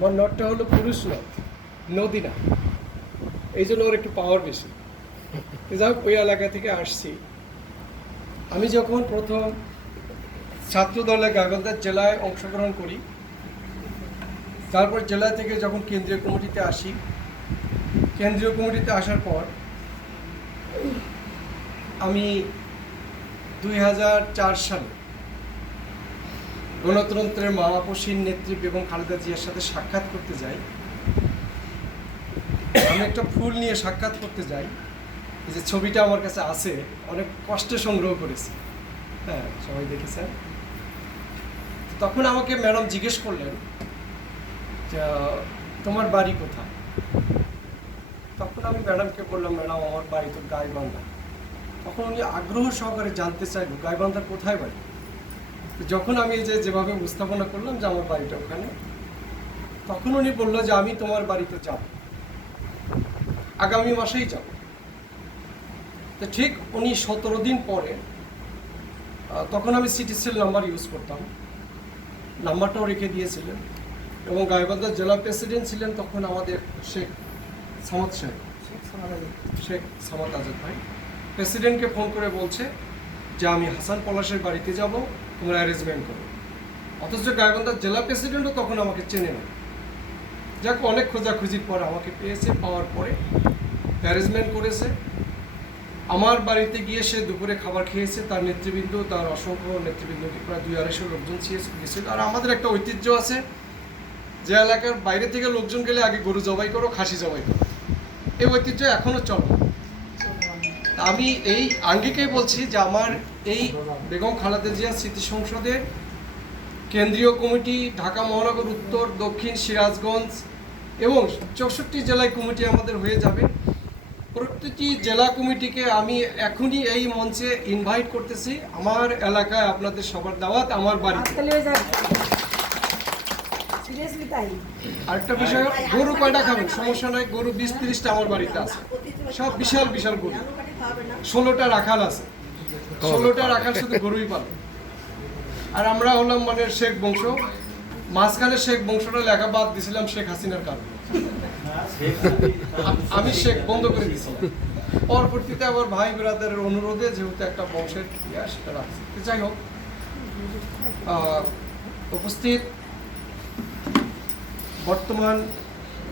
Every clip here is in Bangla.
আমার নদটা হলো পুরুষ নদ, নদী না, এই জন্য ওর একটু পাওয়ার বেশি। যাই হোক, ওই এলাকা থেকে আসছি। আমি যখন প্রথম ছাত্র দলে গাইবান্ধা জেলায় অংশগ্রহণ করি, তারপর জেলা থেকে যখন কেন্দ্রীয় কমিটিতে আসি, কেন্দ্রীয় কমিটিতে আসার পর আমি 2004 সালে গণতন্ত্রের মহাপসীন নেত্রী বেগম খালেদা জিয়ার সাথে সাক্ষাৎ করতে যাই। আমি একটা ফুল নিয়ে সাক্ষাৎ করতে যাই। এই যে ছবিটা আমার কাছে আছে, অনেক কষ্টে সংগ্রহ করেছি, হ্যাঁ সবাই দেখেছেন। তখন আমাকে ম্যাডাম জিজ্ঞেস করলেন যে তোমার বাড়ি কোথায়। তখন আমি ম্যাডামকে বললাম, ম্যাডাম আমার বাড়ি তো গাইবান্ধা। তখন উনি আগ্রহ সহকারে জানতে চাইল গাইবান্ধার কোথায় বাড়ি। যখন আমি যেভাবে উপস্থাপনা করলাম যে আমার বাড়িটা ওখানে, তখন উনি বললো যে আমি তোমার বাড়িতে যাব, আগামী মাসেই যাব। তো ঠিক উনি 17 দিন পরে, তখন আমি সিটি সেল নাম্বার ইউজ করতাম, নাম্বারটাও রেখে দিয়েছিলেন। এবং গাইবান্ধা জেলা প্রেসিডেন্ট ছিলেন তখন আমাদের শেখ সামাদ সাহেব, শেখ সামাদ আজাদ ভাই। প্রেসিডেন্টকে ফোন করে বলছে যে আমি হাসান পলাশের বাড়িতে যাব, তোমরা অ্যারেঞ্জমেন্ট করো। অথচ গাইবান্ধা জেলা প্রেসিডেন্টও তখন আমাকে চেনে না। যাক, অনেক খোঁজাখুঁজির পর আমাকে পেয়েছে, পাওয়ার পরে অ্যারেঞ্জমেন্ট করেছে। আমার বাড়িতে গিয়ে সে দুপুরে খাবার খেয়েছে। তার নেতৃবৃন্দ, তার অসংখ্য নেতৃবৃন্দ, প্রায় 200-250 লোকজন গিয়েছিল। আর আমাদের একটা ঐতিহ্য আছে যে এলাকার বাইরে থেকে লোকজন গেলে আগে গরু জবাই করো, খাসি জবাই করো, এই ঐতিহ্য এখনও চলে। আমি এই আঙ্গিকেই বলছি যে আমার এই বেগম খালেদা জিয়া স্মৃতি সংসদের কেন্দ্রীয় কমিটি, ঢাকা মহানগর উত্তর, দক্ষিণ, সিরাজগঞ্জ এবং 64 জেলায় কমিটি আমাদের হয়ে যাবে। প্রতিটি জেলা কমিটিকে আমি এখনই এই মঞ্চে ইনভাইট করতেছি, আমার এলাকায় আপনাদের সবার দাওয়াত, আমার বাড়িতে। আরেকটা বিষয়, গরু কয়টা খাবেন সমস্যা নাই, গরু 20-30টা আমার বাড়িতে আছে, সব বিশাল বিশাল গরু। 16টা রাখাল আছে, 16টা রাখাল শুধু গরুই পাবে। আর আমরা হলাম মানে শেখ বংশ। মাঝখানে শেখ বংশটা লেখা বাদ দিয়েছিলাম শেখ হাসিনার কারণে, আমি শেখ বন্ধ করে দিয়েছিলাম। পরবর্তীতে আবার ভাই ব্রাদারের অনুরোধে যেহেতু একটা বংশের ইতিহাস সেটা রাখছি। যাই হোক, উপস্থিত বর্তমান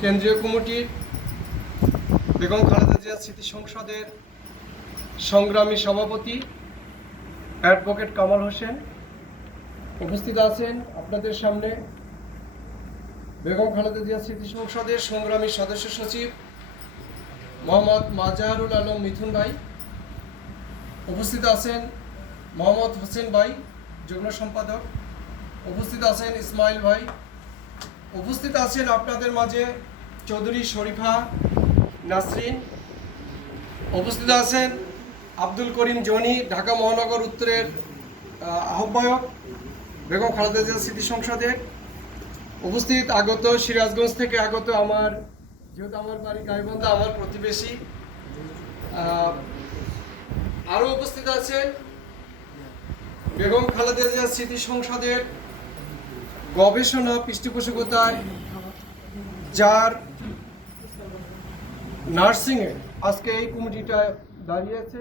কেন্দ্রীয় কমিটির বেগম খালেদা জিয়া স্মৃতি সংসদের সংগ্রামী সভাপতি অ্যাডভোকেট কামাল হোসেন, উপস্থিত আছেন আপনাদের সামনে বেগম খালেদা জিয়া স্মৃতি সংসদের সংগ্রামী সদস্য সচিব মোহাম্মদ মাজাহারুল আলম মিথুন ভাই, উপস্থিত আছেন মোহাম্মদ হোসেন ভাই যুগ্ম সম্পাদক, উপস্থিত আছেন ইসমাইল ভাই, উপস্থিত আছেন আপনাদের মাঝে চৌধুরী শরীফা নাসরিন, উপস্থিত আছেন আব্দুল করিম জনি, ঢাকা মহানগর উত্তরের আহ্বায়ক বেগম খালেদা জিয়া স্মৃতি সংসদের, উপস্থিত আগত সিরাজগঞ্জ থেকে আগত আমার, যেহেতু আমার বাড়ি গাইবান্ধা, আমার প্রতিবেশী। আরও উপস্থিত আছেন বেগম খালেদা জিয়া স্মৃতি সংসদের গবেষণা পৃষ্ঠপোষকতায়, যার নার্সিংয়ে আজকে এই কমিটিটা দাঁড়িয়েছে,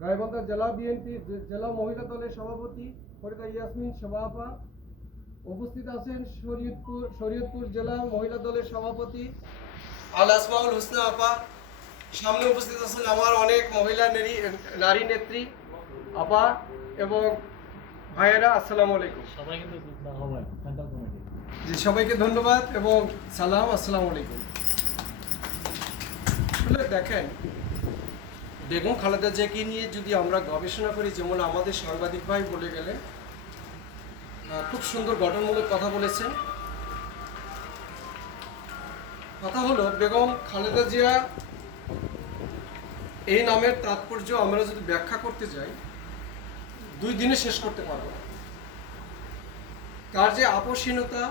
গাইবান্ধা জেলা বিএনপি জেলা মহিলা দলের সভাপতি ফরিদা ইয়াসমিন শোভাপা, উপস্থিত আছেন শরীয়তপুর জেলা মহিলা দলের সভাপতি আল আসমাউল হোসনা আপা, সামনে উপস্থিত আছেন আমার অনেক মহিলা নারী নেত্রী আপা এবং ভাইয়েরা। আসসালামু আলাইকুম। জি, সবাইকে ধন্যবাদ এবং সালাম, আসসালামু আলাইকুম। আসলে দেখেন, বেগম খালেদা জিয়াকে নিয়ে যদি আমরা গবেষণা করি, যেমন আমাদের সাংবাদিক ভাই বলে গেলে খুব সুন্দর গঠনমূলক কথা বলেছেন। কথা হলো, বেগম খালেদা জিয়া এই নামের তাৎপর্য আমরা যদি ব্যাখ্যা করতে যাই 2 দিনে শেষ করতে পারবো না। তার যে আপসহীনতা,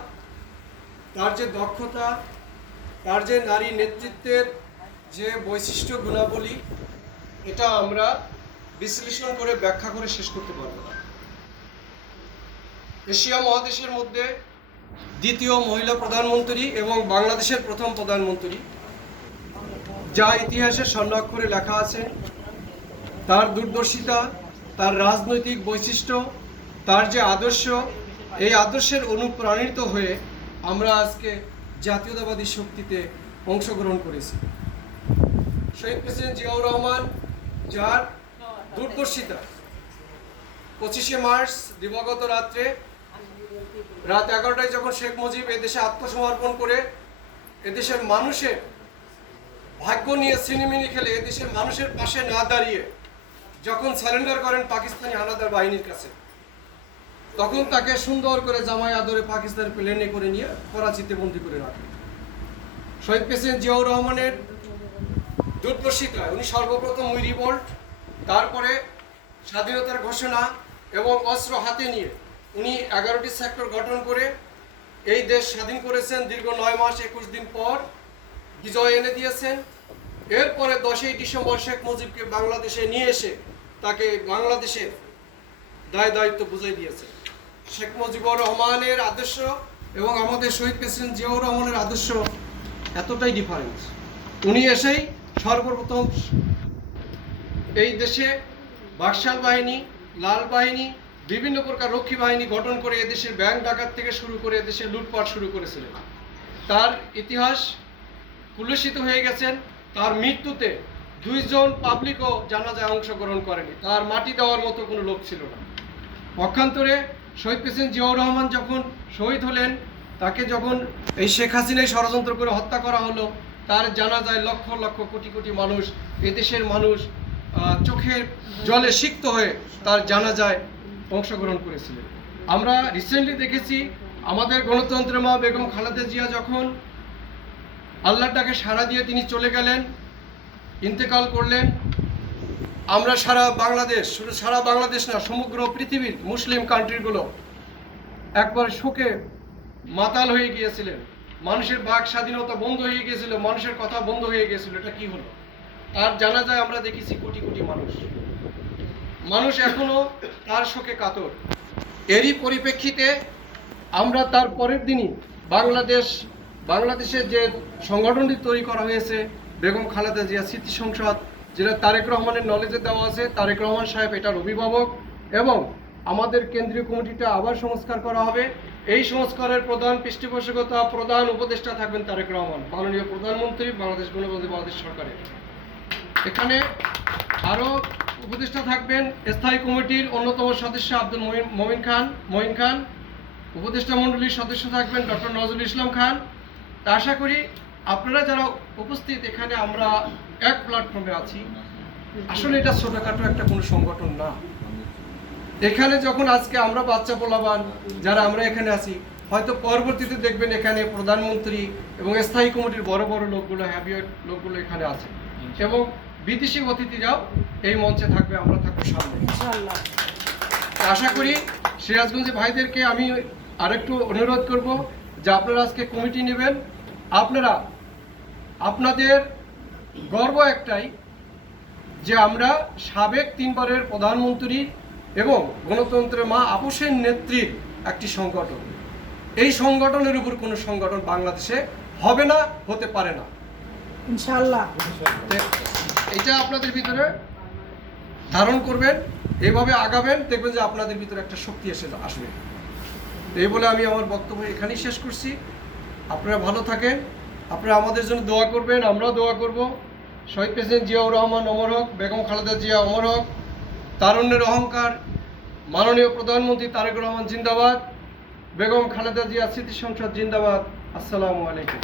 তার যে দক্ষতা, তার যে নারী নেতৃত্বের যে বৈশিষ্ট্য গুণাবলী, এটা আমরা বিশ্লেষণ করে ব্যাখ্যা করে শেষ করতে পারবো না। এশিয়া মহাদেশের মধ্যে দ্বিতীয় মহিলা প্রধানমন্ত্রী এবং বাংলাদেশের প্রথম প্রধানমন্ত্রী, যা ইতিহাসে স্বর্ণাক্ষরে লেখা আছে। তার দূরদর্শিতা, তার রাজনৈতিক বৈশিষ্ট্য, তার যে আদর্শ, এই আদর্শের অনুপ্রাণিত হয়ে আমরা আজকে জাতীয়তাবাদী শক্তিতে অংশগ্রহণ করেছি। শহীদ প্রেসিডেন্ট জিয়াউর রহমান, যার দূরদর্শিতা 25শে মার্চ দিবাগত রাত্রে রাত 11টায় যখন শেখ মুজিব এদেশে আত্মসমর্পণ করে এদেশের মানুষের ভাগ্য নিয়ে সিনেমিনি খেলে এদেশের মানুষের পাশে না দাঁড়িয়ে যখন সারেন্ডার করেন পাকিস্তানি হানাদার বাহিনীর কাছে, তখন তাকে সুন্দর করে জামাই আদরে পাকিস্তানের প্লেনে করে নিয়ে করাচিতে বন্দী করে রাখেন। শহীদ প্রেসিডেন্ট জিয়াউর রহমানের দূরদর্শিতায় উনি সর্বপ্রথম ওই রিভোল্ট, তারপরে স্বাধীনতার ঘোষণা এবং অস্ত্র হাতে নিয়ে উনি 11টি সেক্টর গঠন করে এই দেশ স্বাধীন করেছেন। দীর্ঘ 9 মাস 21 দিন পর বিজয় এনে দিয়েছেন। এরপরে 10ই ডিসেম্বর শেখ মুজিবকে বাংলাদেশে নিয়ে এসে তাকে বাংলাদেশের দায়িত্ব বুঝিয়ে দিয়েছে। শেখ মুজিবুর রহমানের আদর্শ এবং আমাদের শহীদ প্রেসিডেন্ট জিয়াউর রহমানের আদর্শ এতটাই ডিফারেন্স। উনি এসেই সর্বপ্রথম এই দেশে বাকশাল বাহিনী, লাল বাহিনী, বিভিন্ন প্রকার রক্ষী বাহিনী গঠন করে এদেশের ব্যাংক ডাকাত থেকে শুরু করে এদেশের লুটপাট শুরু করেছিলেন। তার ইতিহাস কুলসিত হয়ে গেছেন। তার মৃত্যুতে 2 জন পাবলিকও জানাজায় অংশগ্রহণ করেনি। তার মাটি দেওয়ার মতো কোনো লোক ছিল না। পক্ষান্তরে শহীদ প্রেসিডেন্ট জিয়াউর রহমান যখন শহীদ হলেন, তাকে যখন এই শেখ হাসিনাই ষড়যন্ত্র করে হত্যা করা হলো, তার জানাজায় লক্ষ লক্ষ কোটি কোটি মানুষ, এদেশের মানুষ চোখের জলে সিক্ত হয়ে তার জানাজায় অংশগ্রহণ করেছিলেন। আমরা রিসেন্টলি দেখেছি আমাদের গণতন্ত্রের মা বেগম খালেদা জিয়া যখন আল্লাহর ডাকে সাড়া দিয়ে তিনি চলে গেলেন, ইন্তেকাল করলেন, আমরা সারা বাংলাদেশ, শুধু সারা বাংলাদেশ না, সমগ্র পৃথিবীর মুসলিম কান্ট্রিগুলো একবার শোকে মাতাল হয়ে গিয়েছিলেন। মানুষের বাক স্বাধীনতা বন্ধ হয়ে গিয়েছিল, মানুষের কথা বন্ধ হয়ে গিয়েছিল। এটা কি হলো? তার জানাজায় আমরা দেখেছি কোটি কোটি মানুষ এখনো তার শোকে কাতর। এরই পরিপ্রেক্ষিতে আমরা তার পরের দিনই বাংলাদেশের যে সংগঠনটি তৈরি করা হয়েছে বেগম খালেদা জিয়া স্মৃতি সংসদ, যেটা তারেক রহমানের নলেজে দেওয়া আছে, তারেক রহমান সাহেব এটার অভিভাবক, এবং আমাদের কেন্দ্রীয় কমিটিটা আবার সংস্কার করা হবে। এই সংস্কারের প্রধান পৃষ্ঠপোষকতা, প্রধান উপদেষ্টা থাকবেন তারেক রহমান, মাননীয় প্রধানমন্ত্রী বাংলাদেশ গণপ্রজাতন্ত্রী বাংলাদেশ সরকারের। এখানে আরও উপদেষ্টা থাকবেন স্থায়ী কমিটির অন্যতম সদস্য আব্দুল মঈন খান, উপদেষ্টা মণ্ডলীর সদস্য থাকবেন ডক্টর নজরুল ইসলাম খান। তা আশা করি আপনারা যারা উপস্থিত, এখানে আমরা এক প্ল্যাটফর্মে আছি। আসলে এটা ছোটখাটো একটা কোনো সংগঠন না। এখানে যখন আজকে আমরা বাচ্চা পোলাবান যারা আমরা এখানে আছি, হয়তো পরবর্তীতে দেখবেন এখানে প্রধানমন্ত্রী এবং স্থায়ী কমিটির বড় বড় লোকগুলো, হ্যাভিয়েট লোকগুলো এখানে আছে, এবং বিদেশি অতিথিরাও এই মঞ্চে থাকবে, আমরা থাকবো সামনে ইনশাআল্লাহ। আশা করি সিরাজগঞ্জে ভাইদেরকে আমি আরেকটু অনুরোধ করব যে আপনারা আজকে কমিটি নেবেন। আপনাদের গর্ব একটাই যে আমরা সাবেক 3 বারের প্রধানমন্ত্রী এবং গণতন্ত্রের মা আপুসের নেত্রীর একটি সংগঠন। এই সংগঠনের উপর কোনো সংগঠন বাংলাদেশে হবে না, হতে পারে না ইনশাআল্লাহ। এটা আপনাদের ভিতরে ধারণ করবেন, এইভাবে আগাবেন, দেখবেন যে আপনাদের ভিতরে একটা শক্তি এসে আসবে। এই বলে আমি আমার বক্তব্য এখানেই শেষ করছি। আপনারা ভালো থাকেন, আপনারা আমাদের জন্য দোয়া করবেন, আমরাও দোয়া করব। শহীদ প্রেসিডেন্ট জিয়াউর রহমান অমর হোক, বেগম খালেদা জিয়া অমর হোক, তারুণ্যের অহংকার মাননীয় প্রধানমন্ত্রী তারেক রহমান জিন্দাবাদ, বেগম খালেদা জিয়া স্মৃতি সংসদ জিন্দাবাদ। আসসালামু আলাইকুম।